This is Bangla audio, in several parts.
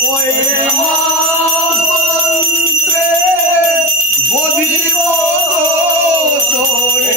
ওই মন্ত্রে বধিব তোরে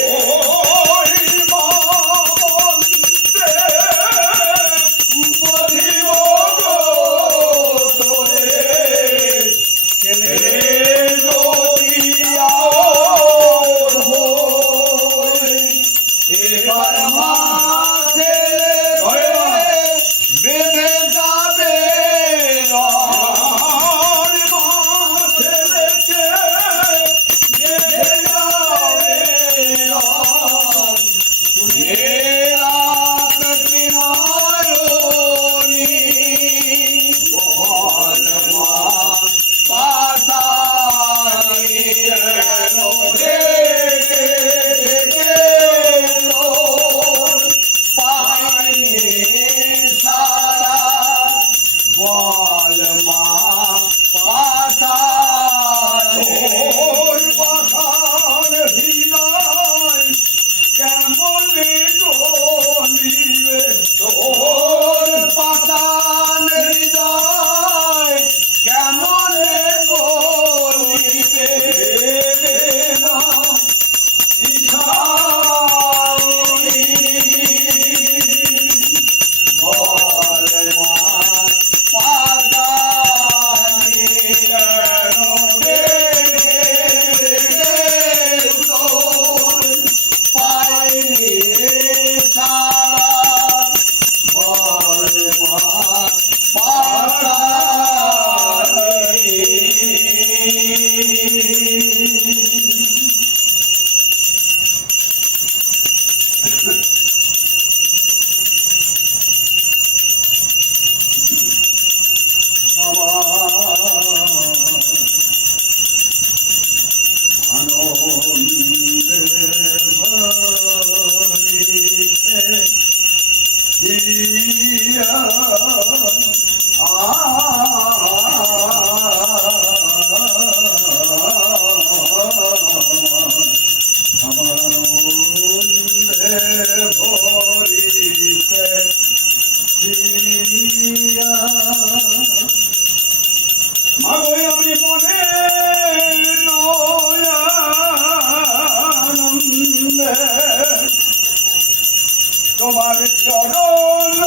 তোমার চরণ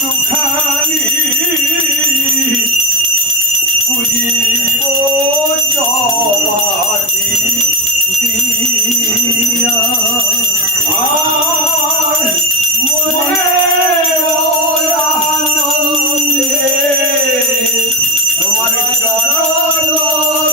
দুখানি খুঁজিব জবানি দিয়া আর মনে আনন্দে তোমার চরণ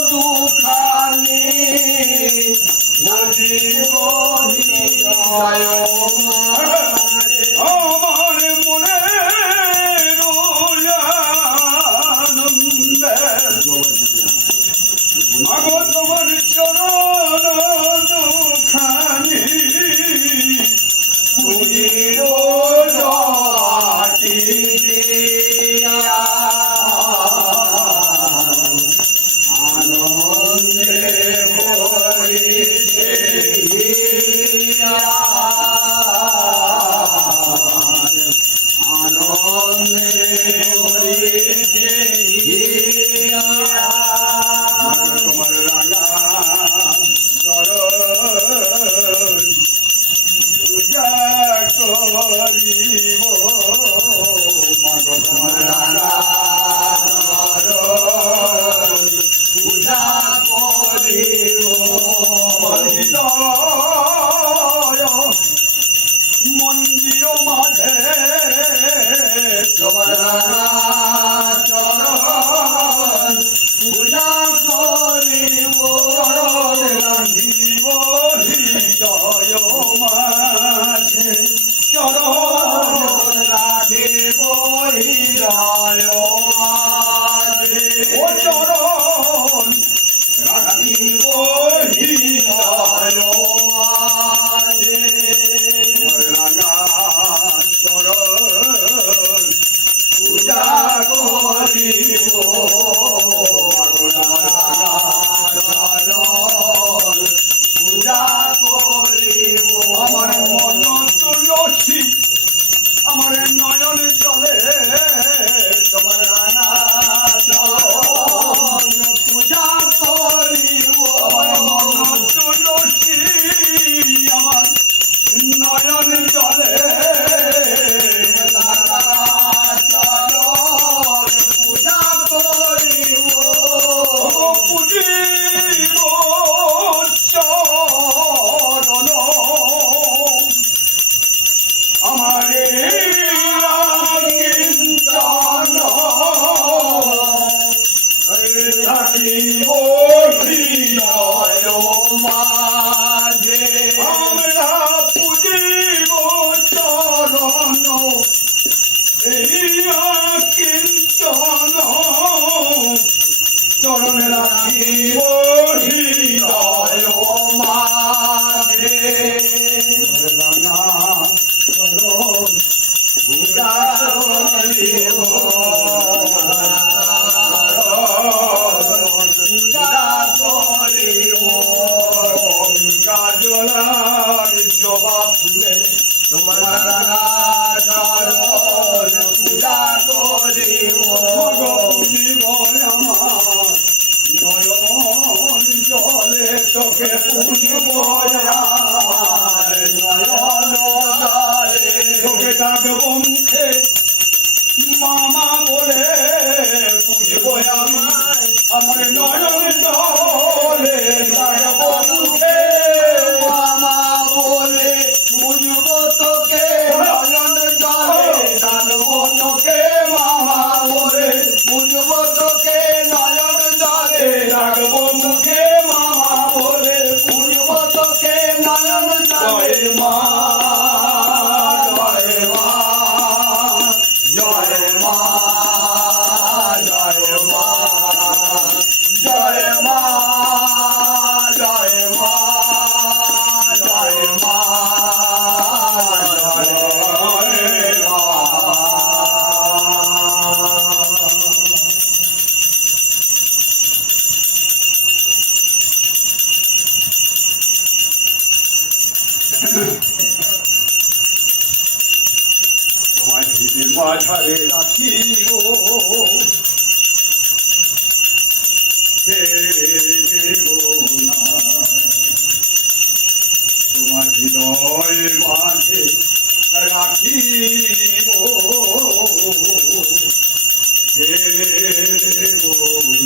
দেব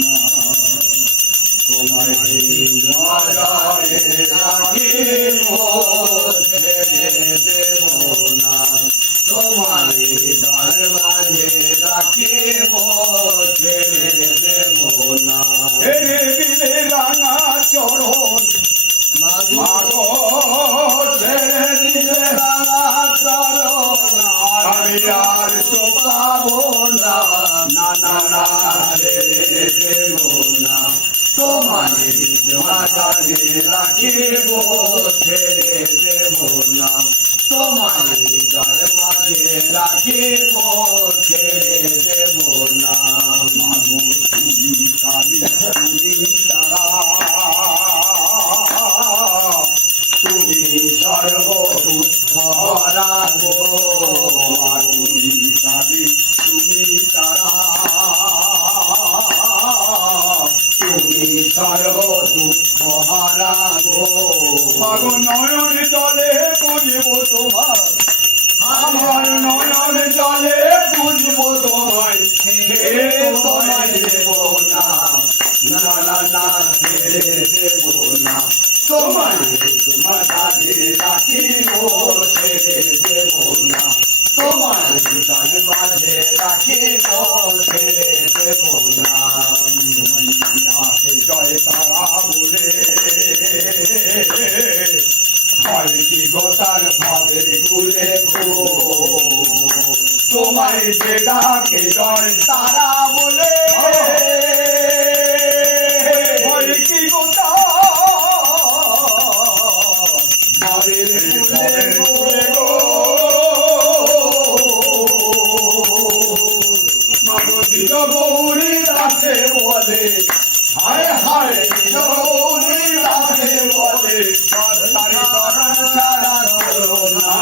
না তোমায় মাজারে রাখিব ছেড়ে দেব না তোমায় দরবারে রাখিব ছেড়ে দেব না ছেড়ে দিলে রাঙা চরণ মাগো ছেড়ে দিলে আমি আর তো পাবো না না না না ছেড়ে দেব না তোমায় মাজারে রাখিব ছেড়ে দেব না তোমায় দরবারে রাখিব ছেড়ে দেব না মাগো তুমি কালী তুমি তারা তুমি সর্ব দুঃখ হারাবো তুমি কালী তুমি তারা তুমি সর্ব দুঃখ হারাবো মাগো নয়ন জলে পুজিব তোমার আমার নয়ন জলে পুজিব তোমায় হে তোমায় দেব না না না না ছেড়ে দেব না তোমায় মাঝে রাখিব ছেড়ে দেব না তোমায় তার মাঝে রাখিব ছেড়ে দেব না ডাকে জয় তারা বলে হয় কি গোটার ভাবে ভুলে গো তোমায় যে ডাকে জয় তারা বলে হয় কি গোটা ভরে ভুলে ভুলে গো মাগো গৌরী রাধে বলে হায় হায় গৌরী রাধে বলে তারি চরণ ছাড়া করো না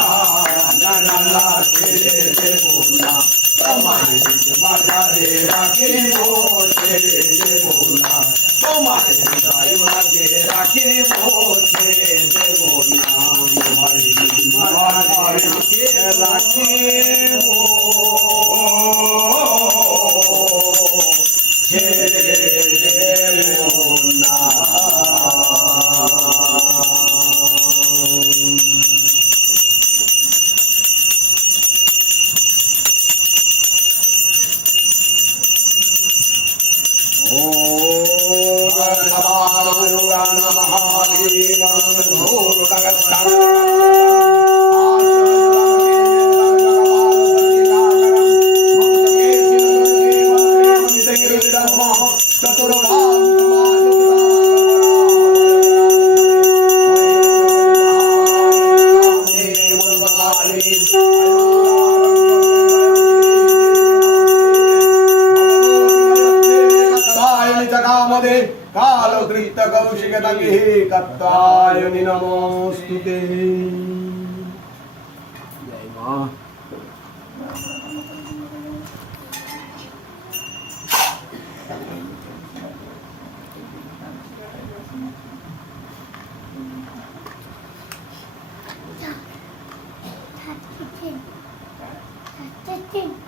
না না না ছেড়ে দেব না তোমায় বাজারে রাখিব ছেড়ে দেব না তোমায় হৃদয় মাঝে রাখিব ছেড়ে দেব না তোমায় মাঝে রাখিব ছেড়ে দেব না जगामदे कालकृत्य कौशिकतगे कत्तायनि नमोस्तुते जय मां That's